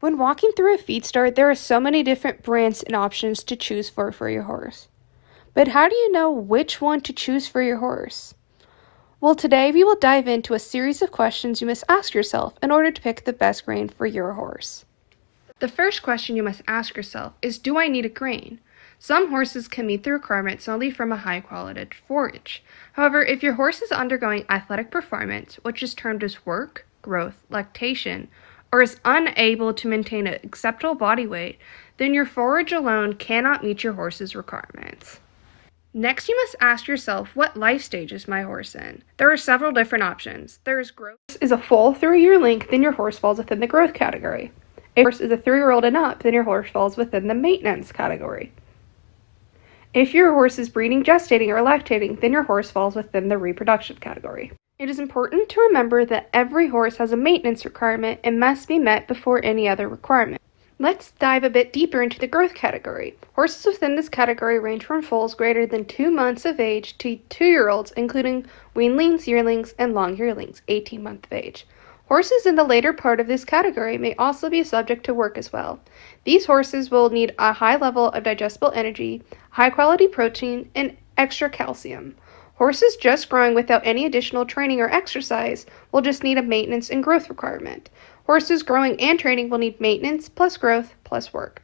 When walking through a feed store, there are so many different brands and options to choose for your horse. But how do you know which one to choose for your horse? Well, today we will dive into a series of questions you must ask yourself in order to pick the best grain for your horse. The first question you must ask yourself is, do I need a grain? Some horses can meet the requirements only from a high-quality forage. However, if your horse is undergoing athletic performance, which is termed as work, growth, lactation, or is unable to maintain an acceptable body weight, then your forage alone cannot meet your horse's requirements. Next, you must ask yourself, what life stage is my horse in? There are several different options. There is growth. If is a full 3-year length, then your horse falls within the growth category. If your horse is a 3-year-old and up, then your horse falls within the maintenance category. If your horse is breeding, gestating, or lactating, then your horse falls within the reproduction category. It is important to remember that every horse has a maintenance requirement and must be met before any other requirement. Let's dive a bit deeper into the growth category. Horses within this category range from foals greater than 2 months of age to 2-year-olds, including weanlings, yearlings, and long yearlings, 18 months of age. Horses in the later part of this category may also be subject to work as well. These horses will need a high level of digestible energy, high-quality protein, and extra calcium. Horses just growing without any additional training or exercise will just need a maintenance and growth requirement. Horses growing and training will need maintenance plus growth plus work.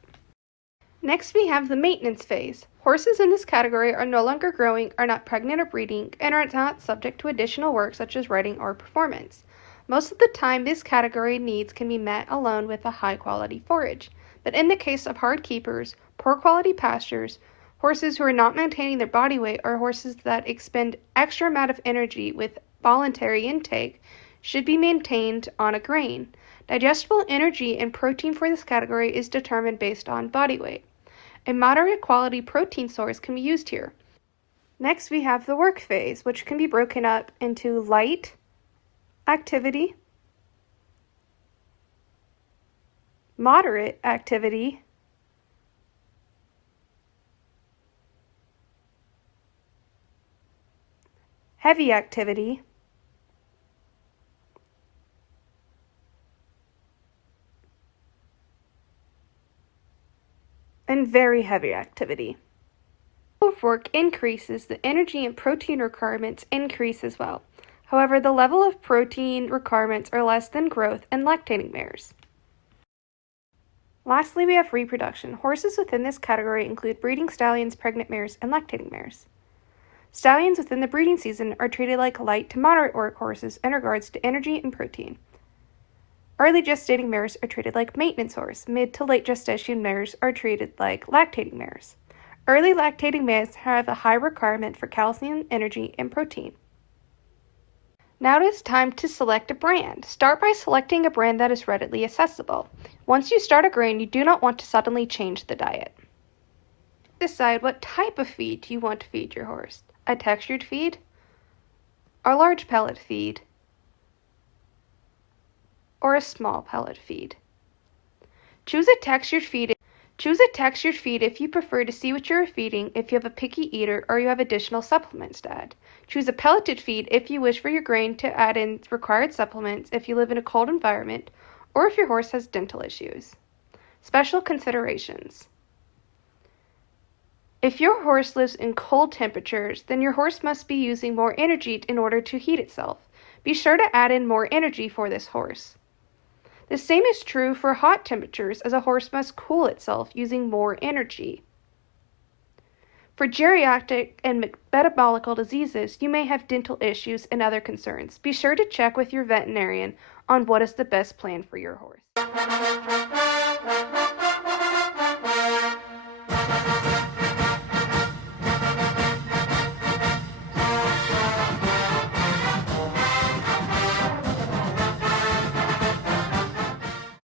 Next, we have the maintenance phase. Horses in this category are no longer growing, are not pregnant or breeding, and are not subject to additional work such as riding or performance. Most of the time, this category needs can be met alone with a high-quality forage. But in the case of hard keepers, poor quality pastures, horses who are not maintaining their body weight, or horses that expend extra amount of energy with voluntary intake, should be maintained on a grain. Digestible energy and protein for this category is determined based on body weight. A moderate quality protein source can be used here. Next, we have the work phase, which can be broken up into light activity, moderate activity, heavy activity, and very heavy activity. If work increases, the energy and protein requirements increase as well. However, the level of protein requirements are less than growth and lactating mares. Lastly, we have reproduction. Horses within this category include breeding stallions, pregnant mares, and lactating mares. Stallions within the breeding season are treated like light to moderate work horses in regards to energy and protein. Early gestating mares are treated like maintenance horse. Mid to late gestation mares are treated like lactating mares. Early lactating mares have a high requirement for calcium, energy, and protein. Now it is time to select a brand. Start by selecting a brand that is readily accessible. Once you start a grain, you do not want to suddenly change the diet. Decide what type of feed you want to feed your horse. A textured feed, a large pellet feed, or a small pellet feed. Choose a textured feed if you prefer to see what you are feeding, if you have a picky eater, or you have additional supplements to add. Choose a pelleted feed if you wish for your grain to add in required supplements if you live in a cold environment or if your horse has dental issues. Special considerations. If your horse lives in cold temperatures, then your horse must be using more energy in order to heat itself. Be sure to add in more energy for this horse. The same is true for hot temperatures, as a horse must cool itself using more energy. For geriatric and metabolical diseases, you may have dental issues and other concerns. Be sure to check with your veterinarian on what is the best plan for your horse.